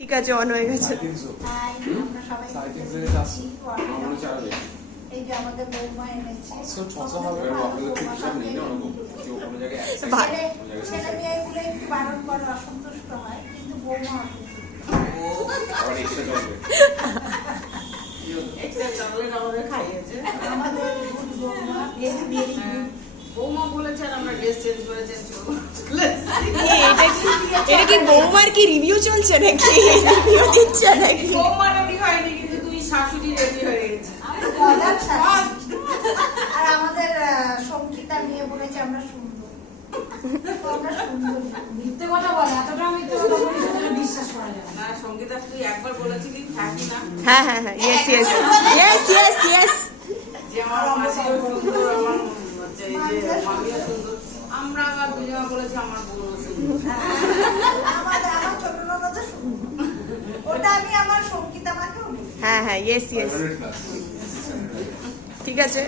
ঠিক আছে, অন হয়ে গেছে। এই যে আমাদের বৌমা এনেছে ছেলে মেয়েগুলো একটু বারণ করে অসন্তুষ্ট হয়, কিন্তু বৌমা আমাদের বৌমা বলেছেন আমরা ড্রেস চেঞ্জ করে চেঞ্জ করবো। এটা কি বৌমার কি রিভিউ চলছে নাকি? রিভিউ দিচ্ছে নাকি? বৌমা রেডি হয়নি, কিন্তু তুই শাশুড়ি রেডি হয়ে গেছে। আর আমাদের সংগীতা নিয়ে বলেছে আমরা সুন্দর। আমরা সুন্দর মিথ্যে কথা বলে, এতটা মিথ্যে কথা বলে সেটা বিশ্বাস করা যায় না। না, সঙ্গীতা তুই একবার বলেছিলি থাকি না হ্যাঁ হ্যাঁ হ্যাঁ, yes yes yes yes yes. যে আমার মাসিও সুন্দর, আমার হচ্ছে এই যে মামিও সুন্দর। আমরা আবার দুজনে বলেছি আমার বউও সুন্দর। আমার ছোট ননদও সুন্দর। ওটা আমি আমার সংগীতা মাকেও বলি। হ্যাঁ হ্যাঁ, ইয়েস ইয়েস, ঠিক আছে।